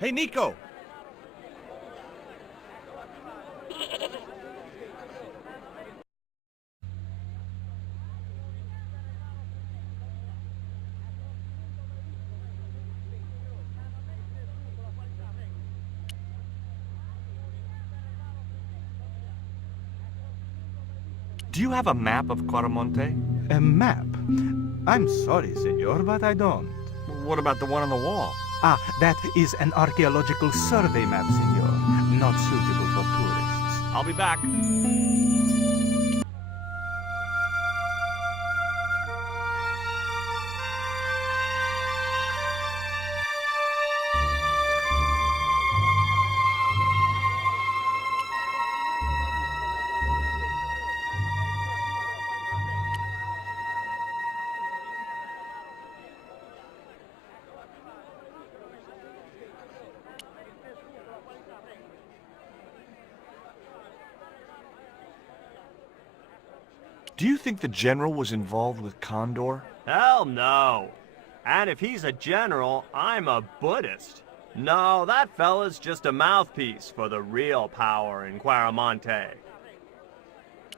Hey, Nico! Do you have a map of Quaramonte? A map? I'm sorry, senor, but I don't. What about the one on the wall? Ah, that is an archaeological survey map, senor. Not suitable for tourists. I'll be back. Do you think the general was involved with Condor? Hell no. And if he's a general, I'm a Buddhist. No, that fella's just a mouthpiece for the real power in Quaramonte.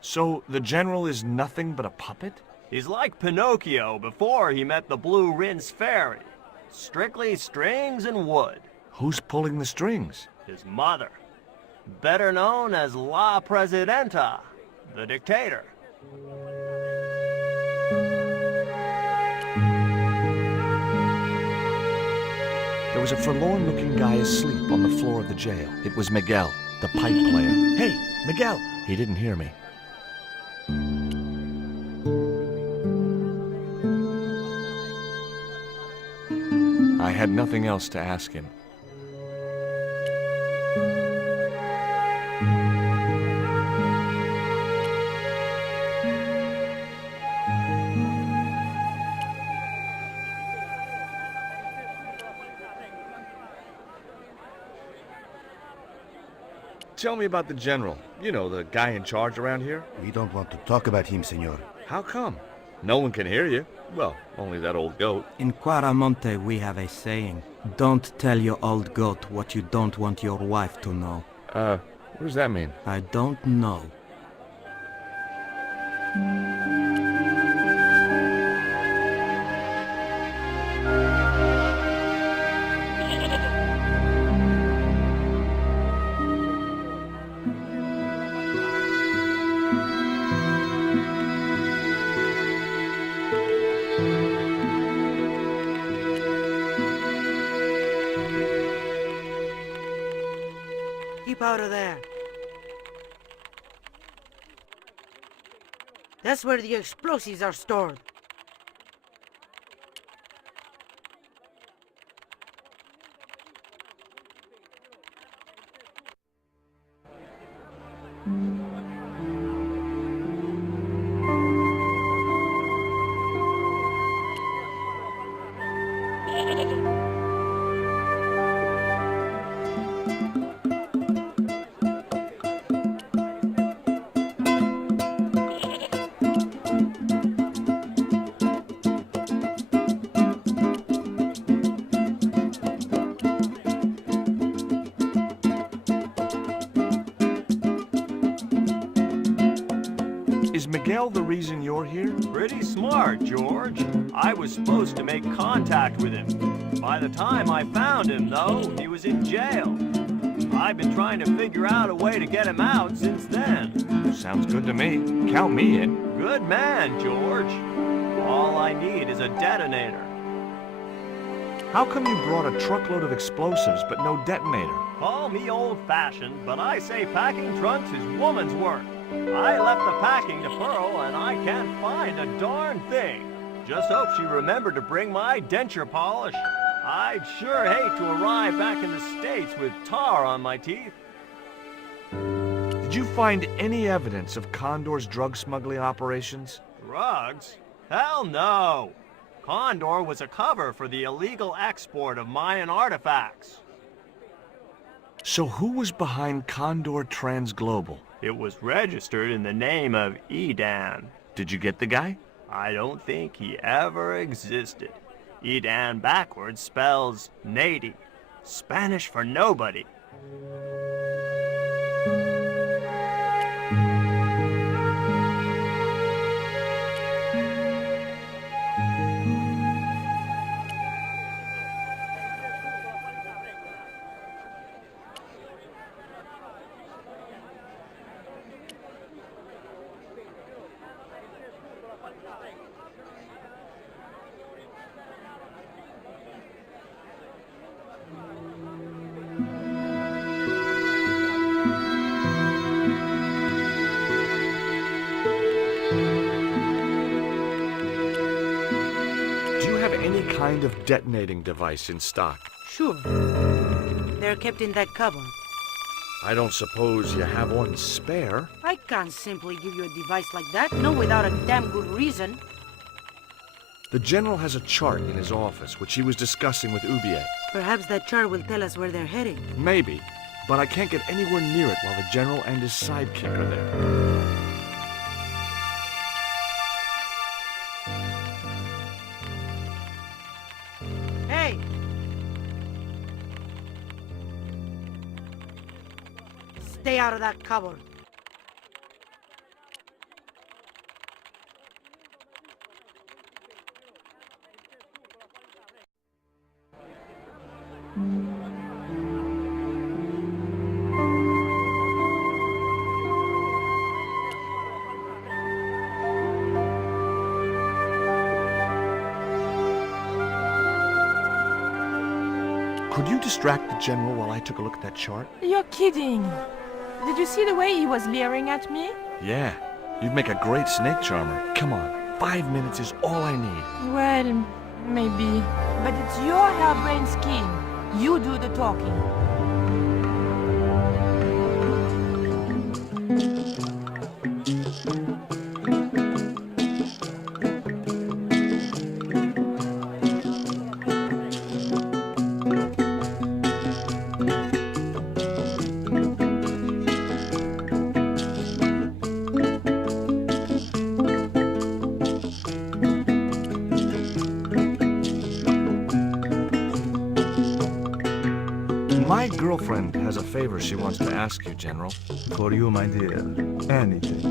So the general is nothing but a puppet? He's like Pinocchio before he met the Blue Rinse Fairy. Strictly strings and wood. Who's pulling the strings? His mother. Better known as La Presidenta, the dictator. There was a forlorn-looking guy asleep on the floor of the jail. It was Miguel, the pipe player. Hey, Miguel! He didn't hear me. I had nothing else to ask him. Tell me about the general. You know, the guy in charge around here. We don't want to talk about him, senor. How come? No one can hear you. Well, only that old goat. In Quaramonte we have a saying. Don't tell your old goat what you don't want your wife to know. What does that mean? I don't know. Keep out of there. That's where the explosives are stored. Is Miguel the reason you're here? Pretty smart, George. I was supposed to make contact with him. By the time I found him, though, he was in jail. I've been trying to figure out a way to get him out since then. Sounds good to me. Count me in. Good man, George. All I need is a detonator. How come you brought a truckload of explosives but no detonator? Call me old-fashioned, but I say packing trunks is woman's work. I left the packing to Pearl, and I can't find a darn thing. Just hope she remembered to bring my denture polish. I'd sure hate to arrive back in the States with tar on my teeth. Did you find any evidence of Condor's drug smuggling operations? Drugs? Hell no! Condor was a cover for the illegal export of Mayan artifacts. So who was behind Condor Transglobal? It was registered in the name of Edan. Did you get the guy? I don't think he ever existed. Edan backwards spells Nady. Spanish for nobody. Do you have any kind of detonating device in stock? Sure. They're kept in that cupboard. I don't suppose you have one spare? I can't simply give you a device like that, no without a damn good reason. The General has a chart in his office, which he was discussing with Ubier. Perhaps that chart will tell us where they're heading. Maybe, but I can't get anywhere near it while the General and his sidekick are there. Hey! Stay out of that cupboard. Could you distract the General while I took a look at that chart? You're kidding. Did you see the way he was leering at me? Yeah, you'd make a great snake charmer. Come on, 5 minutes is all I need. Well, maybe. But it's your harebrained scheme. You do the talking. My girlfriend has a favor she wants to ask you, General. For you, my dear, anything.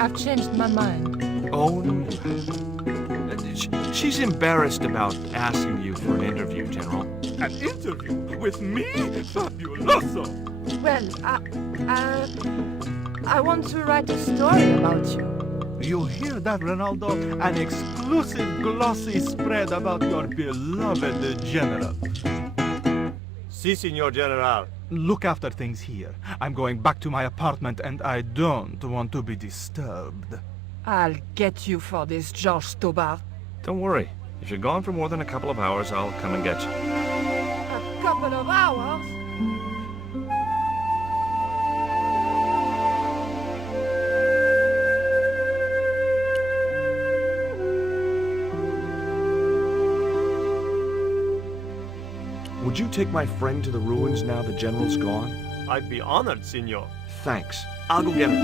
I've changed my mind. Oh, no, you haven't. She's embarrassed about asking you for an interview, General. An interview with me? Fabuloso! Well, I want to write a story about you. You hear that, Ronaldo? An exclusive glossy spread about your beloved General. Si, Signor General. Look after things here. I'm going back to my apartment and I don't want to be disturbed. I'll get you for this, George Stobart. Don't worry. If you're gone for more than a couple of hours, I'll come and get you. A couple of hours? Would you take my friend to the ruins now the General's gone? I'd be honored, Signor. Thanks. I'll go get her.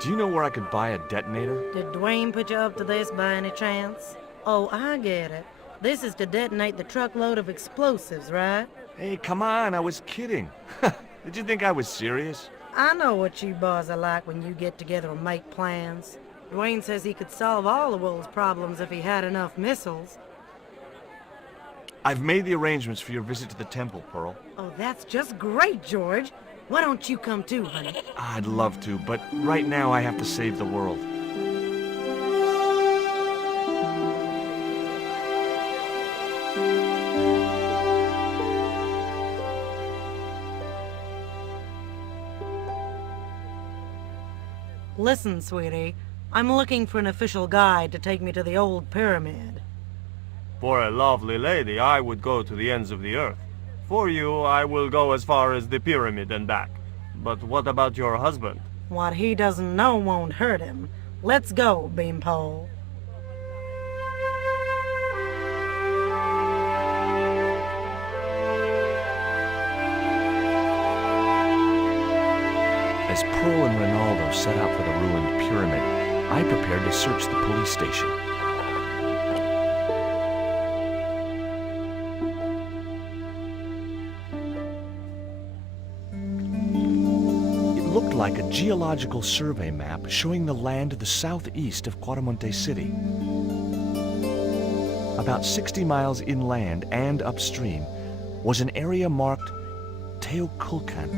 Do you know where I could buy a detonator? Did Dwayne put you up to this by any chance? Oh, I get it. This is to detonate the truckload of explosives, right? Hey, come on, I was kidding. Did you think I was serious? I know what you boys are like when you get together and make plans. Dwayne says he could solve all the world's problems if he had enough missiles. I've made the arrangements for your visit to the temple, Pearl. Oh, that's just great, George. Why don't you come too, honey? I'd love to, but right now I have to save the world. Listen, sweetie. I'm looking for an official guide to take me to the old pyramid. For a lovely lady, I would go to the ends of the earth. For you, I will go as far as the pyramid and back. But what about your husband? What he doesn't know won't hurt him. Let's go, Beanpole. As Pearl and Ronaldo set out for the ruined pyramid, I prepared to search the police station. It looked like a geological survey map showing the land to the southeast of Cuaramonte City. About 60 miles inland and upstream was an area marked Teoculcan.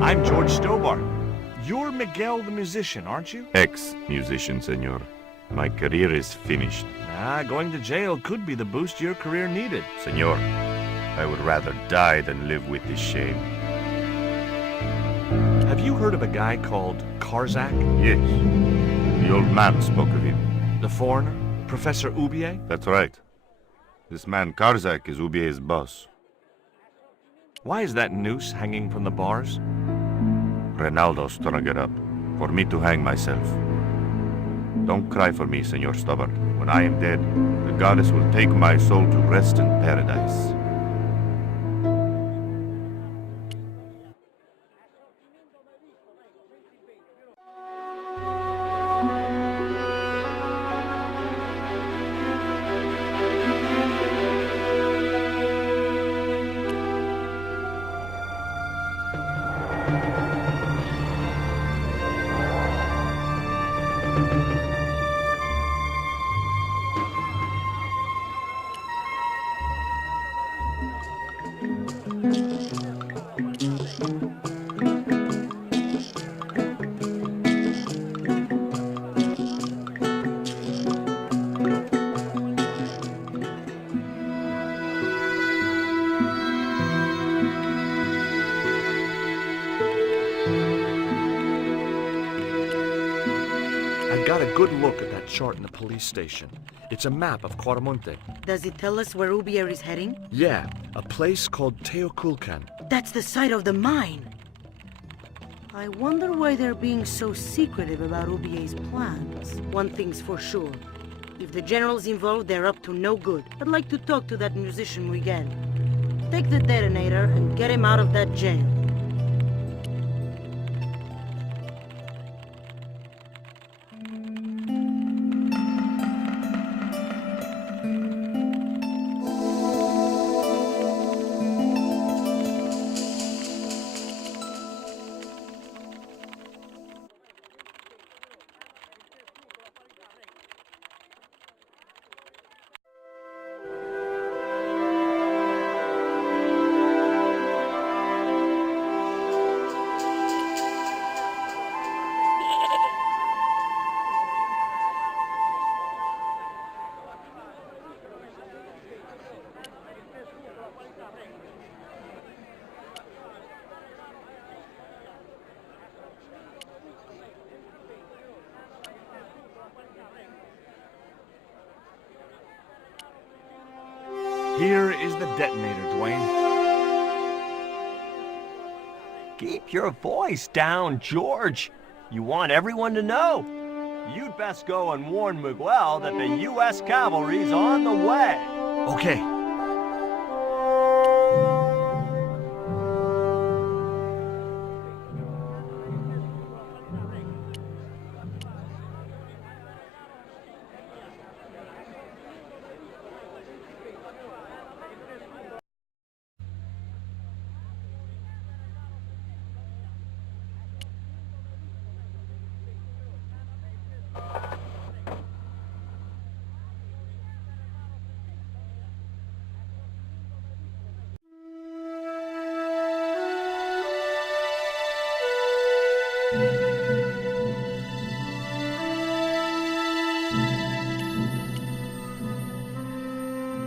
I'm George Stobart. You're Miguel the musician, aren't you? Ex-musician, senor. My career is finished. Going to jail could be the boost your career needed. Senor, I would rather die than live with this shame. Have you heard of a guy called Karzak? Yes. The old man spoke of him. The foreigner? Professor Ubier? That's right. This man Karzak is Ubier's boss. Why is that noose hanging from the bars? Ronaldo strung it up for me to hang myself. Don't cry for me, Senor Stobart. When I am dead, the goddess will take my soul to rest in paradise. I got a good look at that chart in the police station. It's a map of Cuaramonte. Does it tell us where Ubier is heading? Yeah, a place called Teoculcan. That's the site of the mine. I wonder why they're being so secretive about Ubier's plans. One thing's for sure. If the general's involved, they're up to no good. I'd like to talk to that musician Miguel. Take the detonator and get him out of that jail. Here is the detonator, Dwayne. Keep your voice down, George. You want everyone to know. You'd best go and warn Miguel that the U.S. cavalry's on the way. Okay.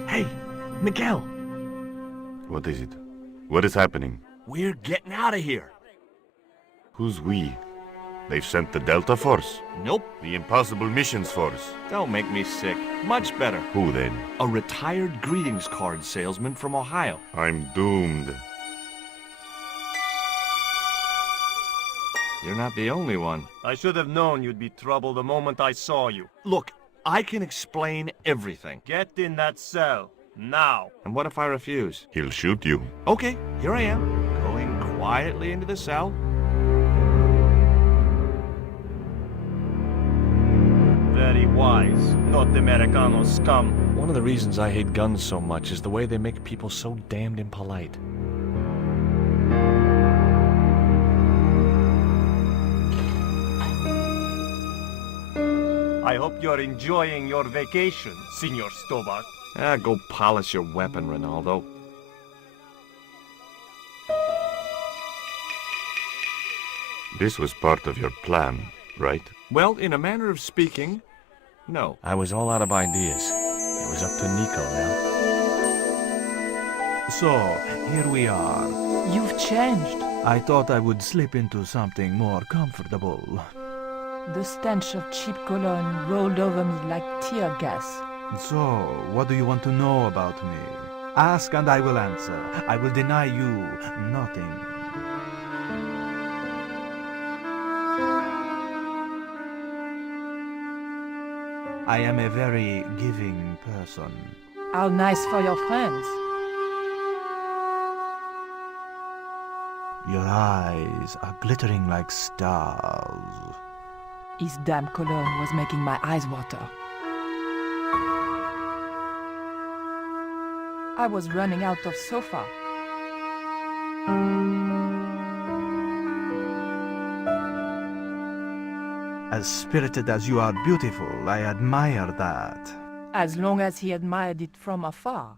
Hey, Miguel, What is it? What is happening? we're getting out of here. Who's we? They've sent the Delta Force. Nope. The Impossible Missions Force. Don't make me sick. Much better. Who then? A retired greetings card salesman from Ohio. I'm doomed. You're not the only one. I should have known you'd be trouble the moment I saw you. Look, I can explain everything. Get in that cell. Now. And what if I refuse? He'll shoot you. Okay, here I am, going quietly into the cell. Very wise. Not Americano scum. One of the reasons I hate guns so much is the way they make people so damned impolite. I hope you're enjoying your vacation, Senor Stobart. Go polish your weapon, Ronaldo. This was part of your plan, right? Well, in a manner of speaking, no. I was all out of ideas. It was up to Nico now. So, here we are. You've changed. I thought I would slip into something more comfortable. The stench of cheap cologne rolled over me like tear gas. So, what do you want to know about me? Ask and I will answer. I will deny you nothing. I am a very giving person. How nice for your friends. Your eyes are glittering like stars. His damn cologne was making my eyes water. I was running out of sofa. As spirited as you are beautiful, I admire that. As long as he admired it from afar.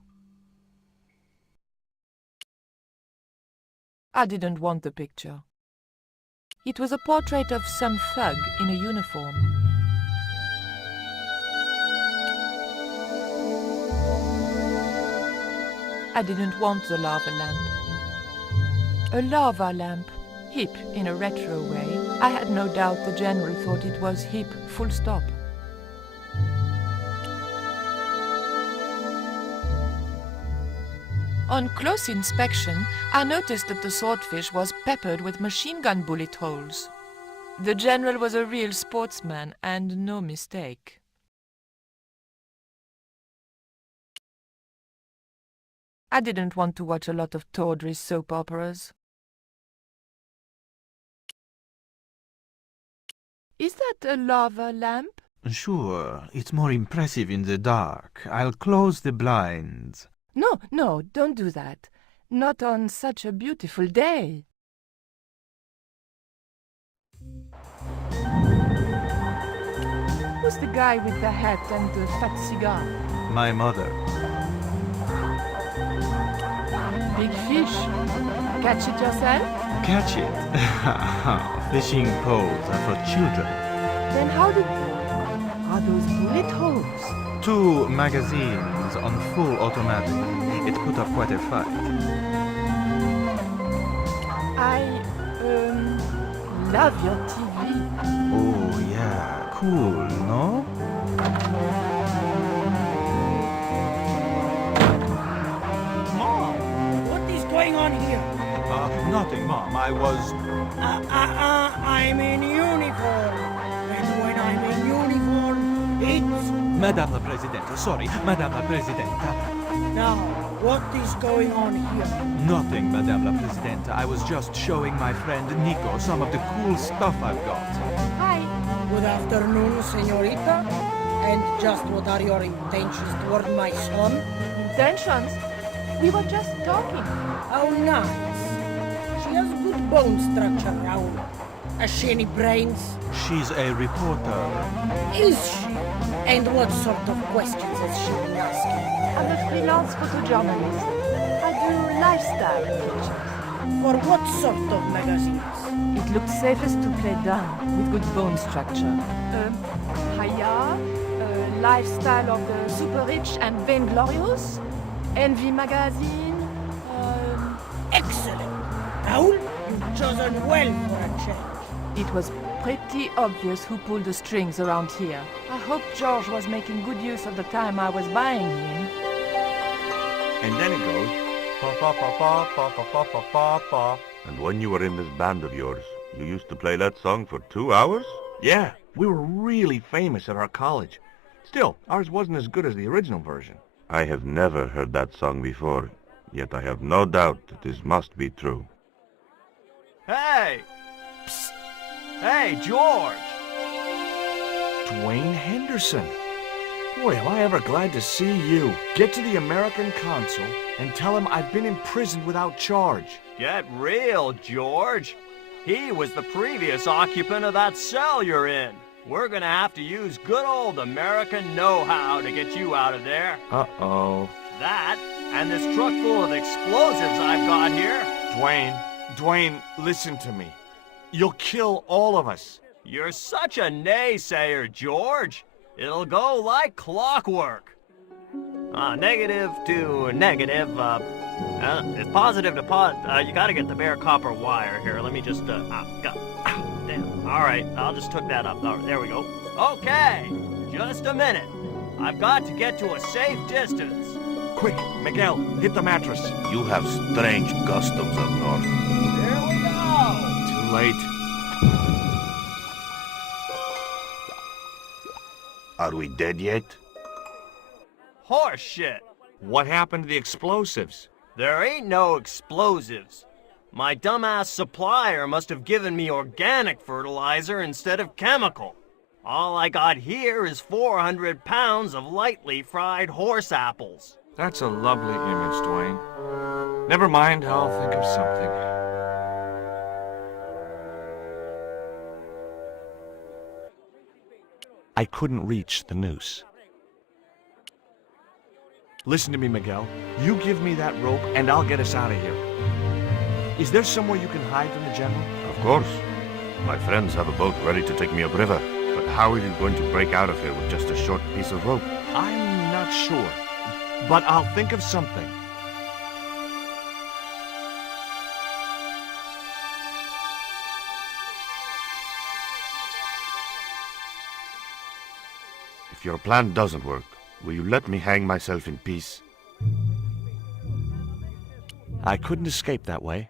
I didn't want the picture. It was a portrait of some thug in a uniform. I didn't want the lava lamp. A lava lamp, hip in a retro way. I had no doubt the general thought it was hip, full stop. On close inspection, I noticed that the swordfish was peppered with machine gun bullet holes. The general was a real sportsman, and no mistake. I didn't want to watch a lot of tawdry soap operas. Is that a lava lamp? Sure, it's more impressive in the dark. I'll close the blinds. No, don't do that. Not on such a beautiful day. Who's the guy with the hat and the fat cigar? My mother. Big fish. Catch it yourself? Catch it. Fishing poles are for children. Then how did you? Are those bullet holes? 2 magazines on full automatic. It put up quite a fight. I love your TV. Oh yeah, cool, no? Mom, what is going on here? Nothing, Mom. I was... I'm in uniform. And when I'm in uniform, it's... Madame la Presidente, sorry, Madame la Presidente. Now, what is going on here? Nothing, Madame la Presidente. I was just showing my friend Nico some of the cool stuff I've got. Hi. Good afternoon, señorita. And just what are your intentions toward my son? Intentions? We were just talking. How nice. She has good bone structure, Raoul. Has she any brains? She's a reporter. Is she? And what sort of questions has she been asking? I'm a freelance photojournalist. I do lifestyle pictures. For what sort of magazines? It looked safest to play dumb, with good bone structure. Haya, lifestyle of the super rich and vainglorious, Envy magazine, Excellent. Raoul, you've chosen well for a change. It was pretty obvious who pulled the strings around here. I hope George was making good use of the time I was buying him. And then it goes, Pa pa pa pa pa pa pa pa pa pa. And when you were in this band of yours, you used to play that song for 2 hours? yeah, we were really famous at our college. Still, ours wasn't as good as the original version. I have never heard that song before, yet I have no doubt that this must be true. Hey! Psst! Hey, George! Dwayne Henderson. Boy, am I ever glad to see you. Get to the American consul and tell him I've been imprisoned without charge. Get real, George. He was the previous occupant of that cell you're in. We're gonna have to use good old American know-how to get you out of there. Uh-oh. That, and this truck full of explosives I've got here. Dwayne, listen to me. You'll kill all of us. You're such a naysayer, George. It'll go like clockwork. Negative to negative, it's positive to you gotta get the bare copper wire here. Let me just, damn. Alright, I'll just hook that up. There we go. Okay, just a minute. I've got to get to a safe distance. Quick, Miguel, hit the mattress. You have strange customs up north. Here we go. Too late. Are we dead yet? Horse shit. What happened to the explosives? There ain't no explosives. My dumbass supplier must have given me organic fertilizer instead of chemical. All I got here is 400 pounds of lightly fried horse apples. That's a lovely image, Dwayne. Never mind, I'll think of something. I couldn't reach the noose. Listen to me, Miguel. You give me that rope and I'll get us out of here. Is there somewhere you can hide from the General? Of course. My friends have a boat ready to take me upriver. But how are you going to break out of here with just a short piece of rope? I'm not sure, but I'll think of something. If your plan doesn't work, will you let me hang myself in peace? I couldn't escape that way.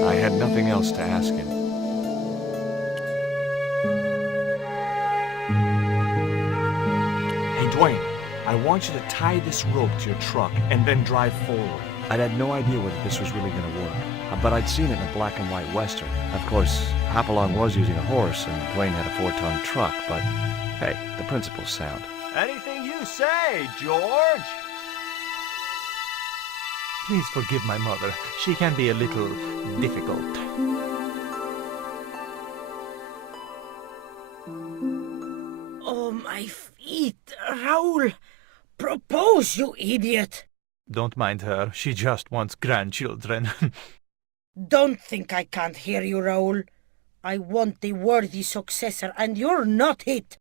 I had nothing else to ask him. Hey, Dwayne, I want you to tie this rope to your truck and then drive forward. I'd had no idea whether this was really going to work, but I'd seen it in a black and white Western. Of course, Hopalong was using a horse and Dwayne had a 4-ton truck, but hey, the principle's sound. Anything you say, George. Please forgive my mother. She can be a little difficult. Oh, my feet, Raoul! Propose, you idiot! Don't mind her. She just wants grandchildren. Don't think I can't hear you, Raoul. I want the worthy successor, and you're not it.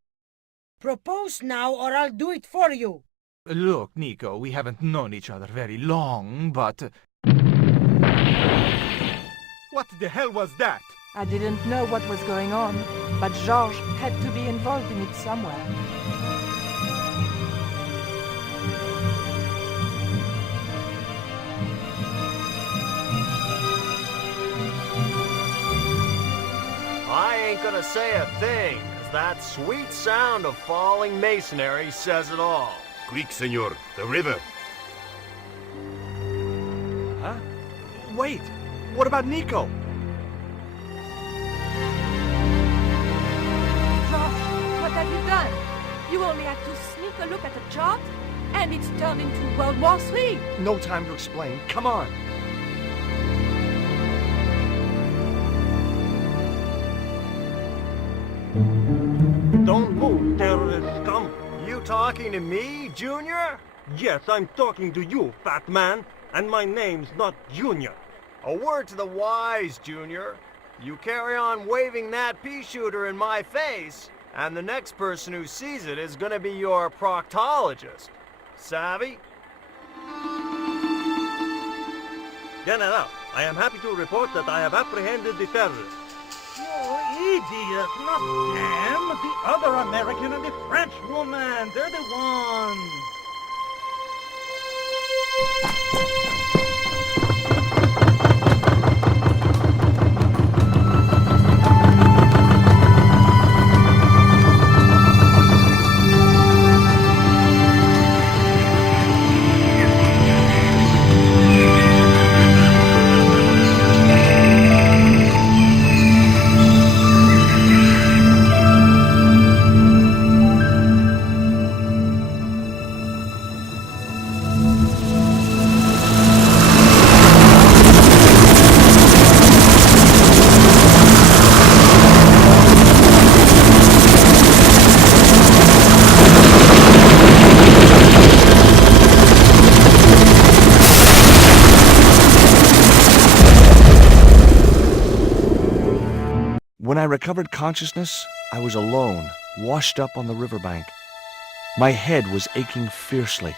Propose now, or I'll do it for you. Look, Nico, we haven't known each other very long, but... What the hell was that? I didn't know what was going on, but Georges had to be involved in it somewhere. I ain't gonna say a thing, 'cause that sweet sound of falling masonry says it all. Quick, senor, the river. Huh? Wait, what about Nico? Georges, what have you done? You only had to sneak a look at the chart, and it's turned into World War III. No time to explain. Come on. Don't move, terrorist scum! You talking to me, Junior? Yes, I'm talking to you, fat man, and my name's not Junior. A word to the wise, Junior. You carry on waving that pea shooter in my face, And the next person who sees it is gonna be your proctologist. Savvy? General, I am happy to report that I have apprehended the terrorists. You idiot, not them! The other American and the French woman! They're the ones! When I recovered consciousness, I was alone, washed up on the riverbank. My head was aching fiercely,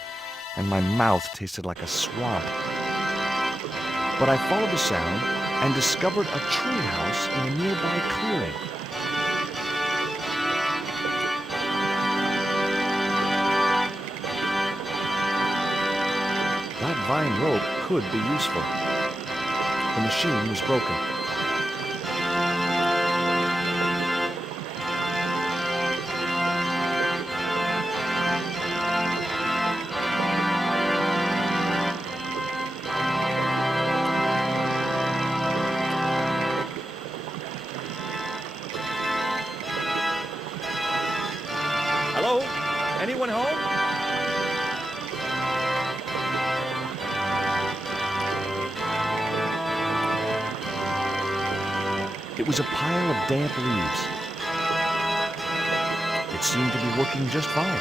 and my mouth tasted like a swamp. But I followed the sound and discovered a treehouse in a nearby clearing. That vine rope could be useful. The machine was broken. Hello? Anyone home? It was a pile of damp leaves. It seemed to be working just fine.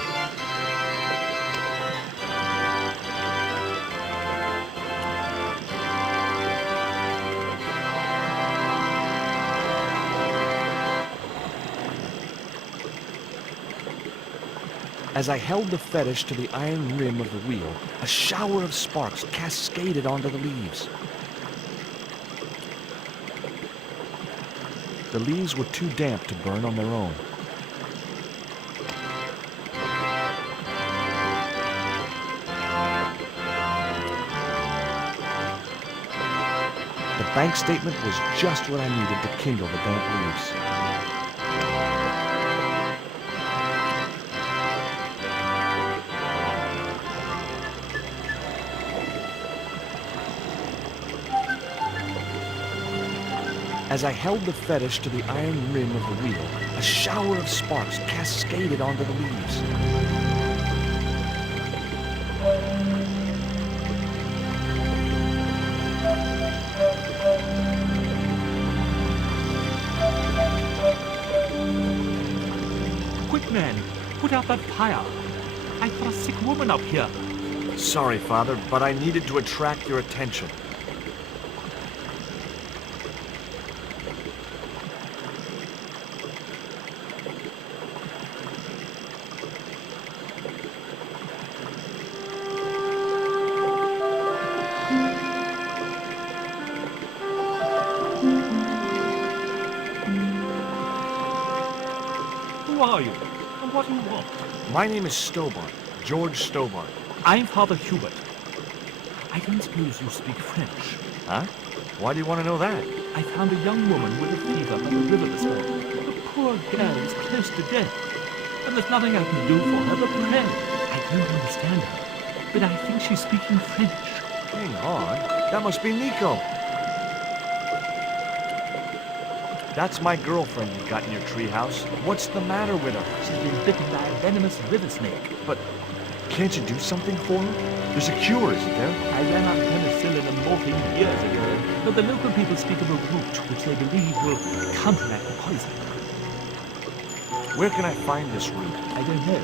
As I held the fetish to the iron rim of the wheel, a shower of sparks cascaded onto the leaves. The leaves were too damp to burn on their own. The bank statement was just what I needed to kindle the damp leaves. As I held the fetish to the iron rim of the wheel, a shower of sparks cascaded onto the leaves. Quick, man, put out that fire. I've got a sick woman up here. Sorry, Father, but I needed to attract your attention. Who are you? And what do you want? My name is Stobart, George Stobart. I'm Father Hubert. I don't suppose you speak French. Huh? Why do you want to know that? I found a young woman with a fever by the river this morning. The poor girl is close to death. And there's nothing I can do for her but pray. I don't understand her, but I think she's speaking French. Hang on. That must be Nico. That's my girlfriend you've got in your treehouse. What's the matter with her? She's been bitten by a venomous river snake. But can't you do something for her? There's a cure, isn't there? I ran out of penicillin and morphine years ago, but the local people speak of a root which they believe will counteract the poison. Where can I find this root? I don't know,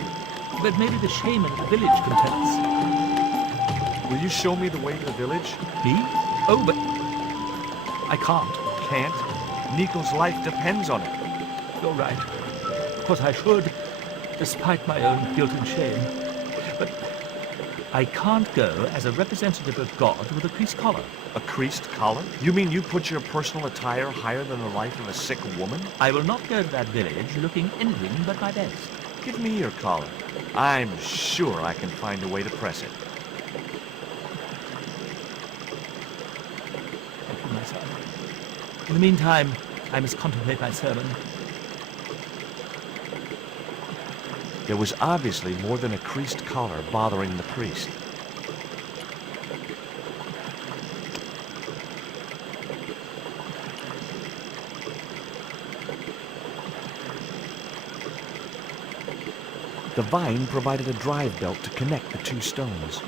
but maybe the shaman at the village can tell us. Will you show me the way to the village? Me? Oh, but I can't. Can't? Nico's life depends on it. you're right. Of course I should, despite my own guilt and shame. But I can't go as a representative of God with a creased collar. A creased collar? You mean you put your personal attire higher than the life of a sick woman? I will not go to that village looking anything but my best. Give me your collar. I'm sure I can find a way to press it. Thank you, my son. In the meantime, I must contemplate my sermon. There was obviously more than a creased collar bothering the priest. The vine provided a drive belt to connect the two stones.